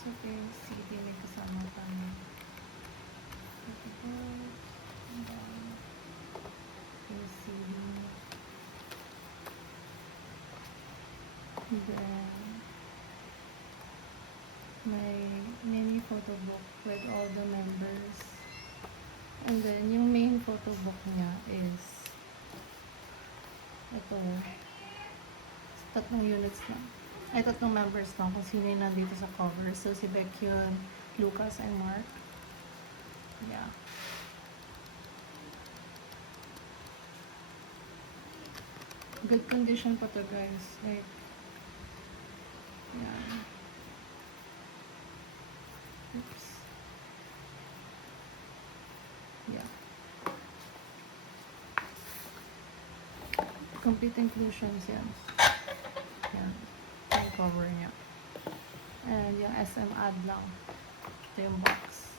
So, yung CD may kasama tayo. Ito, yung CD. Then, may mini photo book with all the members. And then, yung main photo book niya is ito. Tatlong units lang. Ay, tatlong members lang kung sino yung nandito sa cover. So, si Beckyun, Lucas, and Mark. Yeah. Good condition pa to, guys. Like, yeah. Oops. Yeah. Complete inclusions yan. Yan. Yung cover niya. And yung SM ad lang. Ito yung box.